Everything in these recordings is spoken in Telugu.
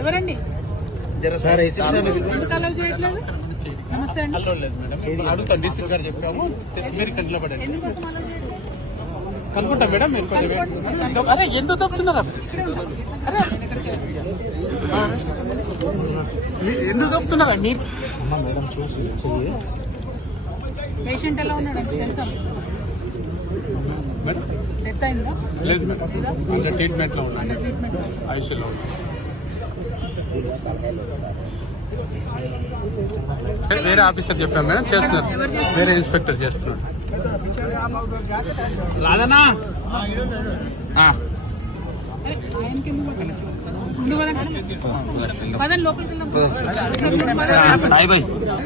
ఎవరండి నమస్తే అండి. అడుగుతాం డీసీ గారు చెప్పాము మీరు కంటిలో పడండి కనుకుంటాం మేడం మీరు అరే ఎందుకు తప్పుతున్నారా ఎందుకు తప్పుతున్నారా మీరు పేషెంట్ ఎలా ఉన్నాడు తెలుసా? మేడం డెత్ అయిందా? లేదు మేడం అండర్ ట్రీట్మెంట్ లో ఉన్నాను ఐసీయూలో ఉన్నాను వేరే ఆఫీసర్ చెప్పాం మేడం చేస్తున్నారు వేరే ఇన్స్పెక్టర్ చేస్తున్నాడు రాదనా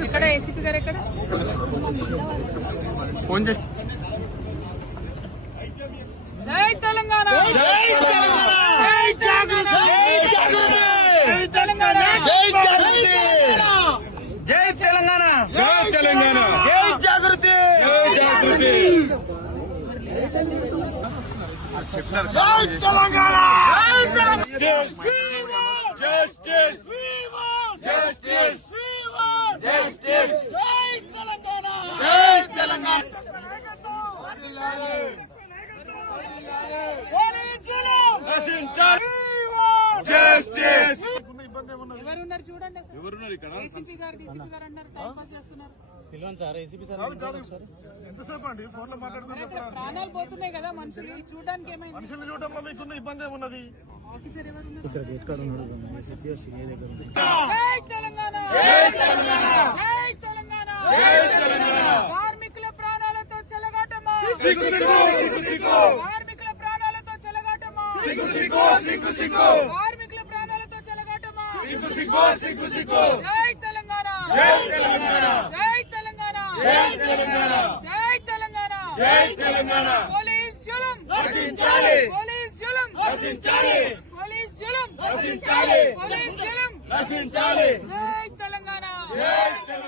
ఎక్కడ ఏసీపీ గారు ఎక్కడ ఫోన్ చేసి జై తెలంగాణ జై తెలంగాణ జై తెలంగాణ జై తెలంగాణ జై జాగృతి చెప్పినారు జై తెలంగాణ జస్టిస్ జస్టిస్ జస్టిస్ జై తెలంగాణ జై తెలంగాణ జస్టిస్ ఎవరున్నారు చూడండి. ఎవరున్నారు ఇక్కడ? ఏసీపీ గారు డీసీపీ గారు అన్నారు టైం పాస్ చేస్తున్నారు. ఎంతసేపు అండి ఫోన్ లో మాట్లాడుకుంటే ప్రాణాలు పోతున్నాయి కదా మనుషులు చూడడానికి ఏమైంది? మనుషులు చూడటంలో మీకున్న ఇబ్బంది ఏమున్నది? ఆఫీసర్ ఎవరున్నారు? జై తెలంగాణ కార్మికుల ప్రాణాలతో చెలగాటమా కార్మికుల ప్రాణాలతో చెలగాటమా కార్మికుల ప్రాణాలతో చెలగాటమా జై తెలంగాణ జై తెలంగాణ జై తెలంగాణ పోలీస్ జులుం నశించాలి పోలీస్ జులుం నశించాలి పోలీస్ జులుం నశించాలి పోలీస్ జులుం నశించాలి జై తెలంగాణ జై తెలంగాణ